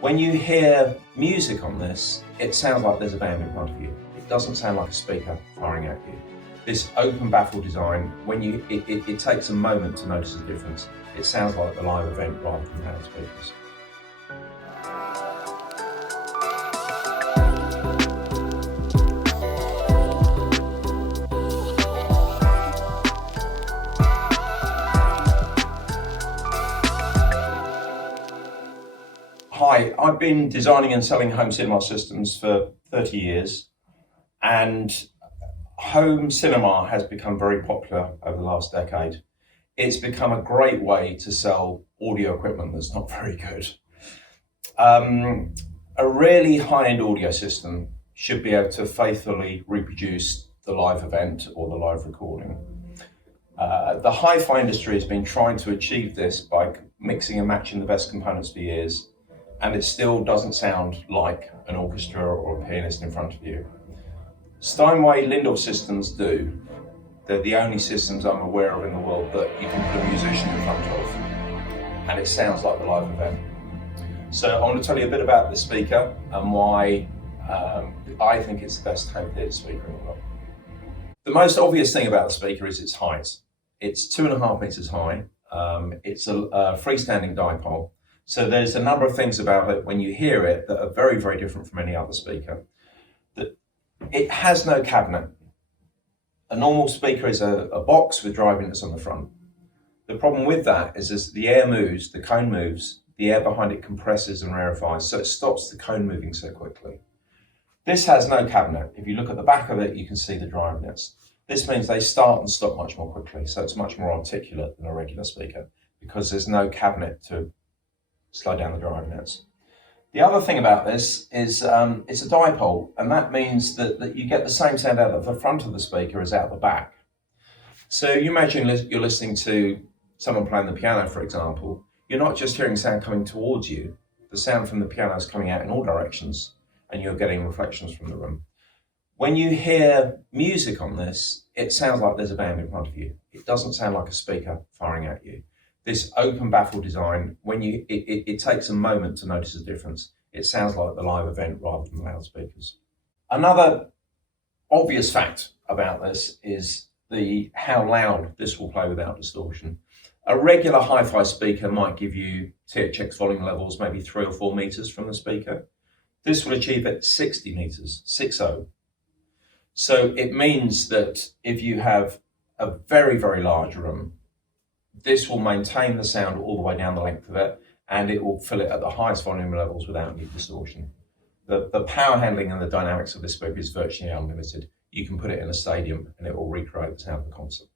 When you hear music on this, it sounds like there's a band in front of you. It doesn't sound like a speaker firing at you. This open baffle design, it takes a moment to notice the difference. It sounds like a live event rather than loudspeakers. Hi, I've been designing and selling home cinema systems for 30 years, and home cinema has become very popular over the last decade. It's become a great way to sell audio equipment that's not very good. A really high-end audio system should be able to faithfully reproduce the live event or the live recording. The hi-fi industry has been trying to achieve this by mixing and matching the best components for years, and it still doesn't sound like an orchestra or a pianist in front of you. Steinway Lyngdorf systems do. They're the only systems I'm aware of in the world that you can put a musician in front of, and it sounds like the live event. So I want to tell you a bit about this speaker and why I think it's the best home theatre speaker in the world. The most obvious thing about the speaker is its height. It's 2.5 meters high. It's a freestanding dipole. So there's a number of things about it when you hear it that are very, very different from any other speaker. It has no cabinet. A normal speaker is a box with drive inlets on the front. The problem with that is as the air moves, the cone moves, the air behind it compresses and rarefies, so it stops the cone moving so quickly. This has no cabinet. If you look at the back of it, you can see the drive inlets. This means they start and stop much more quickly, so it's much more articulate than a regular speaker because there's no cabinet to slow down the drive inlets. The other thing about this is it's a dipole, and that means that you get the same sound out of the front of the speaker as out the back. So you imagine you're listening to someone playing the piano, for example. You're not just hearing sound coming towards you. The sound from the piano is coming out in all directions, and you're getting reflections from the room. When you hear music on this, it sounds like there's a band in front of you. It doesn't sound like a speaker firing at you. This open baffle design, it takes a moment to notice the difference. It sounds like the live event rather than loudspeakers. Another obvious fact about this is how loud this will play without distortion. A regular hi-fi speaker might give you THX volume levels maybe 3 or 4 meters from the speaker. This will achieve at 60 meters, 60. So it means that if you have a very, very large room, this will maintain the sound all the way down the length of it, and it will fill it at the highest volume levels without any distortion. The power handling and the dynamics of this speaker is virtually unlimited. You can put it in a stadium and it will recreate the sound of the concert.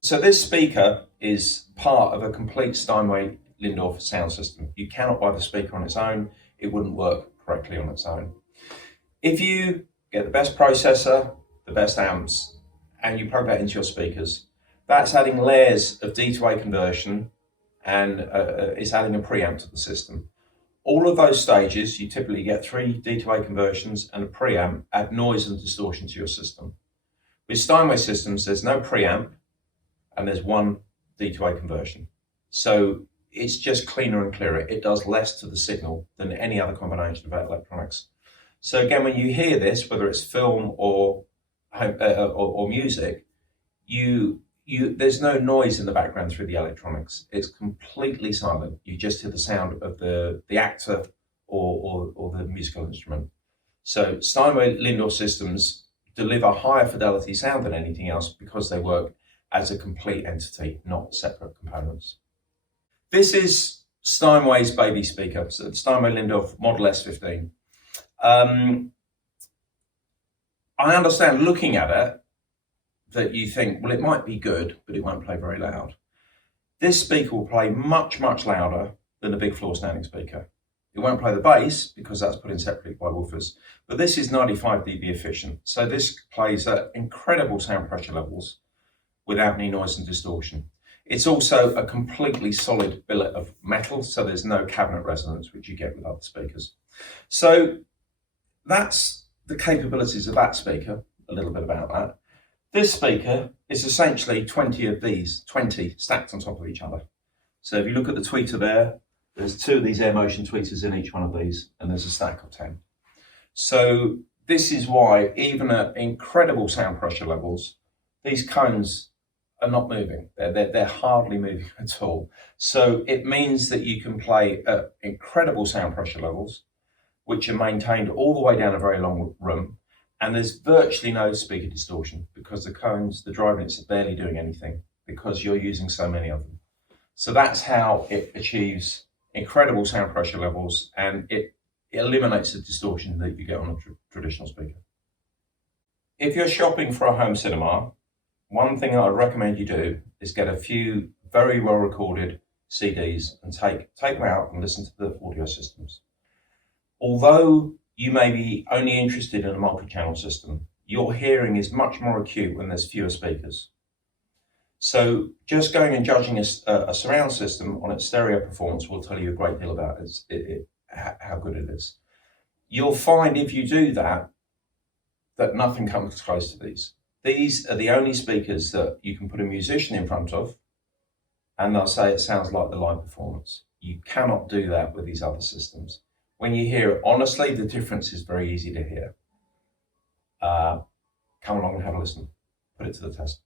So this speaker is part of a complete Steinway Lyngdorf sound system. You cannot buy the speaker on its own. It wouldn't work correctly on its own. If you get the best processor, the best amps, and you plug that into your speakers, that's adding layers of D to A conversion, and it's adding a preamp to the system. All of those stages, you typically get 3 D to A conversions and a preamp, add noise and distortion to your system. With Steinway systems, there's no preamp and there's 1 D to A conversion. So it's just cleaner and clearer. It does less to the signal than any other combination of electronics. So again, when you hear this, whether it's film or music, there's no noise in the background through the electronics. It's completely silent. You just hear the sound of the actor or the musical instrument. So Steinway Lyngdorf systems deliver higher fidelity sound than anything else because they work as a complete entity, not separate components. This is Steinway's baby speaker, so Steinway Lyngdorf Model S15. I understand looking at it that you think, well, it might be good, but it won't play very loud. This speaker will play much, much louder than a big floor standing speaker. It won't play the bass because that's put in separately by woofers, but this is 95 dB efficient. So this plays at incredible sound pressure levels without any noise and distortion. It's also a completely solid billet of metal, so there's no cabinet resonance, which you get with other speakers. So that's the capabilities of that speaker, a little bit about that. This speaker is essentially 20 of these, 20 stacked on top of each other. So if you look at the tweeter there, There's 2 of these air motion tweeters in each one of these, and there's a stack of 10. So this is why, even at incredible sound pressure levels, these cones are not moving. They're hardly moving at all. So it means that you can play at incredible sound pressure levels, which are maintained all the way down a very long room, and there's virtually no speaker distortion because the cones, the drive units, are barely doing anything because you're using so many of them. So that's how it achieves incredible sound pressure levels, and it eliminates the distortion that you get on a traditional speaker. If you're shopping for a home cinema, one thing I'd recommend you do is get a few very well recorded CDs and take them out and listen to the audio systems. Although you may be only interested in a multi-channel system, your hearing is much more acute when there's fewer speakers. So just going and judging a surround system on its stereo performance will tell you a great deal about how good it is. You'll find if you do that nothing comes close to these. These are the only speakers that you can put a musician in front of and they'll say it sounds like the live performance. You cannot do that with these other systems. When you hear it, honestly, the difference is very easy to hear. Come along and have a listen. Put it to the test.